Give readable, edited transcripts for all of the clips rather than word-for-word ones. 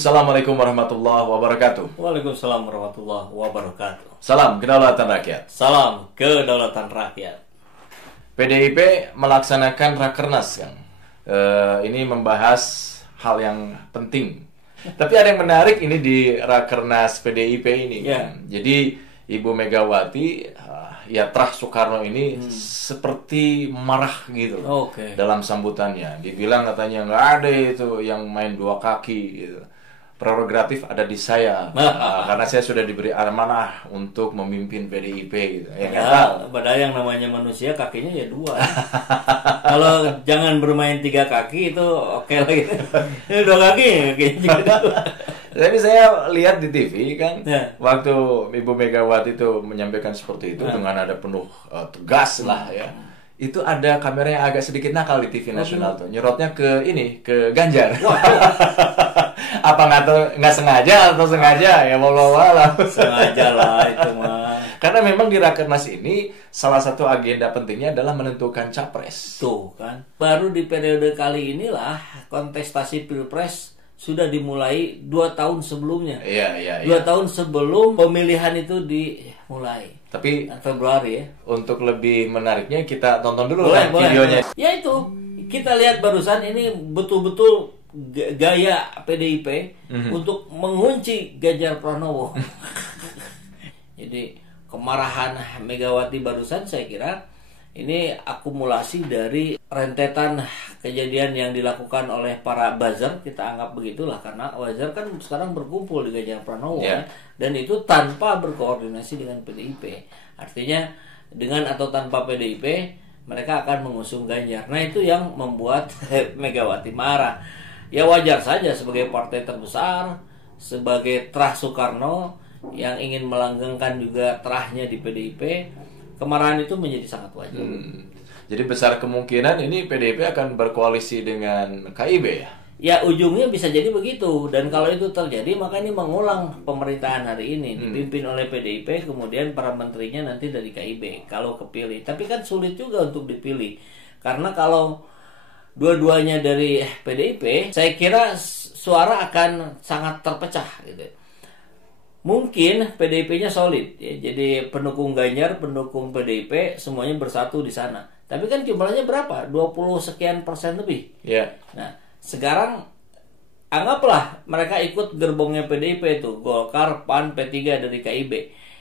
Assalamualaikum warahmatullahi wabarakatuh. Waalaikumsalam warahmatullahi wabarakatuh. Salam kedaulatan rakyat. Salam kedaulatan rakyat. PDIP melaksanakan Rakernas, Kang. Ini membahas hal yang penting. Tapi ada yang menarik ini di Rakernas PDIP ini. Ya. Jadi Ibu Megawati, ya Trah Soekarno ini seperti marah gitu Oke. dalam sambutannya. Dibilang katanya nggak ada itu yang main dua kaki gitu. Prerogatif ada di saya karena saya sudah diberi amanah untuk memimpin PDIP gitu. Ya, Padahal yang namanya manusia kakinya ya dua. Kalau jangan bermain tiga kaki itu oke lah gitu. Ini dua kaki kakinya juga dua. Tapi saya lihat di TV kan, Ya. waktu Ibu Megawati itu menyampaikan seperti itu dengan ada penuh tegas lah ya. Itu ada kamera yang agak sedikit nakal di TV nasional tuh, nyerotnya ke Ganjar. Apa nggak sengaja atau sengaja ya, wallahualam. Sengaja lah itu mah. Karena memang di Rakernas ini salah satu agenda pentingnya adalah menentukan capres. Tuh kan. Baru di periode kali inilah kontestasi Pilpres sudah dimulai 2 tahun sebelumnya. Iya. 2 tahun sebelum pemilihan itu dimulai. Tapi Februari ya. untuk lebih menariknya kita tonton dulu Boleh. videonya. Ya itu, kita lihat barusan ini betul-betul gaya PDIP untuk mengunci Ganjar Pranowo. Jadi kemarahan Megawati barusan saya kira ini akumulasi dari rentetan kejadian yang dilakukan oleh para buzzer, kita anggap begitulah, karena buzzer kan sekarang berkumpul di Ganjar Pranowo Yeah. dan itu tanpa berkoordinasi dengan PDIP. Artinya dengan atau tanpa PDIP mereka akan mengusung Ganjar. Nah itu yang membuat Megawati marah. Ya wajar saja sebagai partai terbesar, sebagai Trah Soekarno yang ingin melanggengkan juga terahnya di PDIP, kemarahan itu menjadi sangat wajar. Jadi besar kemungkinan ini PDIP akan berkoalisi dengan KIB ya? Ya ujungnya bisa jadi begitu, dan kalau itu terjadi maka ini mengulang pemerintahan hari ini dipimpin oleh PDIP, kemudian para menterinya nanti dari KIB kalau kepilih. Tapi kan sulit juga untuk dipilih, karena kalau dua-duanya dari PDIP, saya kira suara akan sangat terpecah gitu. Mungkin PDIP-nya solid ya, jadi pendukung Ganjar, pendukung PDIP semuanya bersatu di sana. Tapi kan jumlahnya berapa? 20 sekian persen lebih. Ya. Nah, sekarang anggaplah mereka ikut gerbongnya PDIP itu, Golkar, PAN, P3 dari KIB.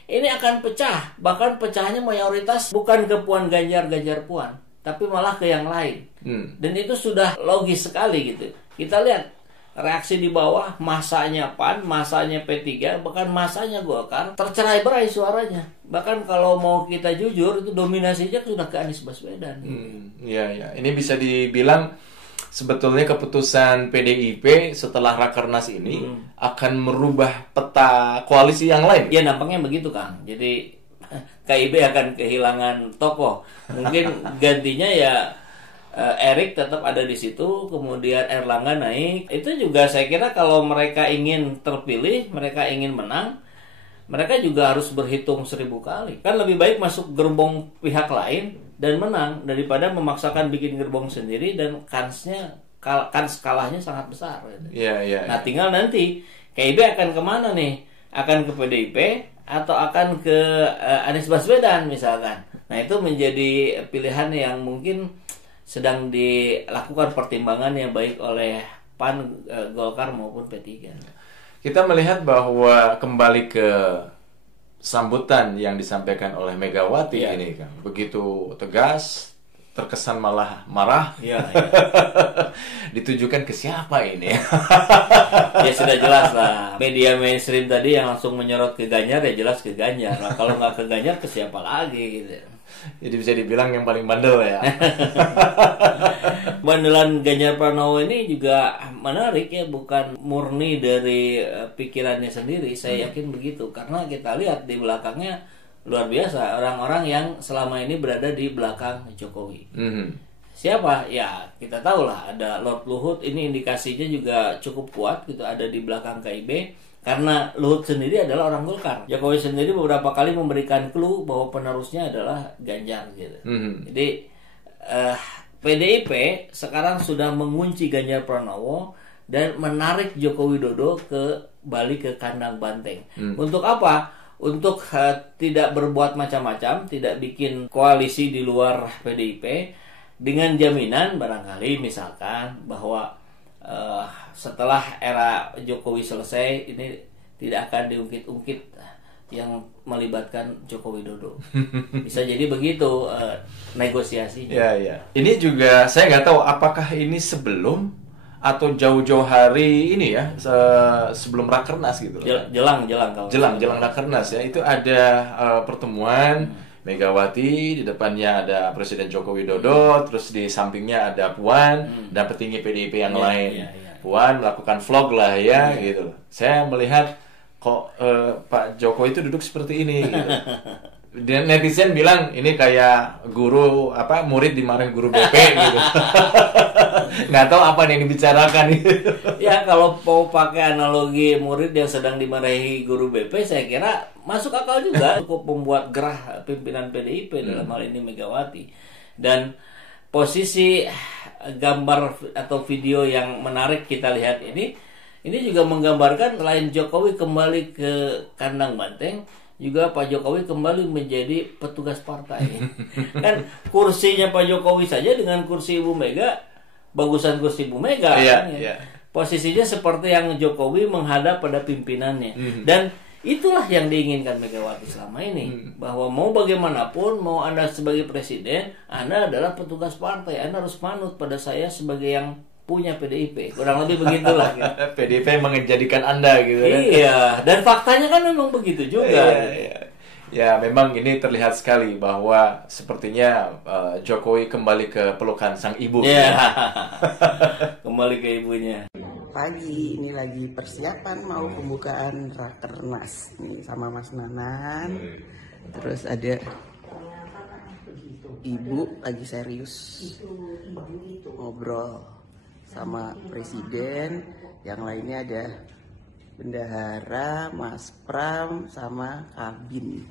Ini akan pecah, bahkan pecahnya mayoritas bukan ke Puan Ganjar Puan, tapi malah ke yang lain. Dan itu sudah logis sekali gitu. Kita lihat reaksi di bawah, masanya PAN, masanya P3, bahkan masanya Golkar tercerai-berai suaranya. Bahkan kalau mau kita jujur itu dominasinya sudah ke Anies Baswedan. Iya. Ini bisa dibilang sebetulnya keputusan PDIP setelah Rakernas ini akan merubah peta koalisi yang lain. Ya nampaknya begitu Kang. Jadi KIB akan kehilangan tokoh. Mungkin gantinya ya Erik tetap ada di situ, kemudian Erlangga naik. Itu juga saya kira kalau mereka ingin terpilih, mereka ingin menang, mereka juga harus berhitung 1000 kali. Kan lebih baik masuk gerbong pihak lain dan menang daripada memaksakan bikin gerbong sendiri dan kans kalahnya sangat besar. Iya. Nah tinggal nanti KIB akan kemana nih? Akan ke PDIP atau akan ke Anies Baswedan misalkan. Nah itu menjadi pilihan yang mungkin sedang dilakukan pertimbangan yang baik oleh PAN, Golkar maupun P3. Kita melihat bahwa kembali ke sambutan yang disampaikan oleh Megawati ini kan begitu tegas, terkesan malah marah. Iya. Ditujukan ke siapa ini? Ya sudah jelas lah. Media mainstream tadi yang langsung menyorot ke Ganjar ya jelas ke Ganjar. Nah, kalau nggak ke Ganjar ke siapa lagi gitu. Jadi bisa dibilang yang paling bandel ya. Bandelan Ganjar Pranowo ini juga menarik ya, bukan murni dari pikirannya sendiri. Saya yakin begitu karena kita lihat di belakangnya luar biasa orang-orang yang selama ini berada di belakang Jokowi. Siapa? Ya kita tahu lah, ada Lord Luhut, ini indikasinya juga cukup kuat gitu, ada di belakang KIB. Karena Luhut sendiri adalah orang Golkar. Jokowi sendiri beberapa kali memberikan clue bahwa penerusnya adalah Ganjar gitu. Jadi PDIP sekarang sudah mengunci Ganjar Pranowo dan menarik Joko Widodo balik ke kandang banteng. Untuk apa? Untuk tidak berbuat macam-macam, tidak bikin koalisi di luar PDIP, dengan jaminan barangkali misalkan bahwa setelah era Jokowi selesai, ini tidak akan diungkit-ungkit yang melibatkan Joko Widodo. Bisa jadi begitu negosiasinya. Ya. Ini juga saya nggak tahu apakah ini sebelum atau jauh-jauh hari ini ya, sebelum Rakernas gitu. Jelang Rakernas ya, itu ada pertemuan Megawati, di depannya ada Presiden Joko Widodo, terus di sampingnya ada Puan dan petinggi PDIP yang lain. Puan melakukan vlog lah ya gitu. Saya melihat kok Pak Jokowi itu duduk seperti ini gitu. Dan netizen bilang ini kayak guru murid dimarahin guru BP gitu. Nggak tahu apa yang dibicarakan gitu. Ya kalau mau pakai analogi murid yang sedang dimarahi guru BP, saya kira masuk akal juga. Cukup membuat gerah pimpinan PDIP dalam hal ini Megawati. Dan posisi gambar atau video yang menarik kita lihat ini juga menggambarkan selain Jokowi kembali ke kandang banteng, juga Pak Jokowi kembali menjadi petugas partai. Kan kursinya Pak Jokowi saja dengan kursi Ibu Mega, bagusan kursi Ibu Mega. Posisinya seperti yang Jokowi menghadap pada pimpinannya. Dan itulah yang diinginkan Megawati selama ini. Bahwa mau bagaimanapun, mau Anda sebagai presiden, Anda adalah petugas partai. Anda harus manut pada saya sebagai yang punya PDIP, kurang lebih begitulah. Gitu. PDIP menjadikan Anda gitu. Iya, dan faktanya kan memang begitu juga. Ya, memang ini terlihat sekali bahwa sepertinya Jokowi kembali ke pelukan sang ibu. Kembali ke ibunya. Pagi ini lagi persiapan mau pembukaan Rakernas nih sama Mas Nanan. Terus ada Ibu lagi serius ngobrol sama presiden, yang lainnya ada bendahara, Mas Pram, sama Kabin.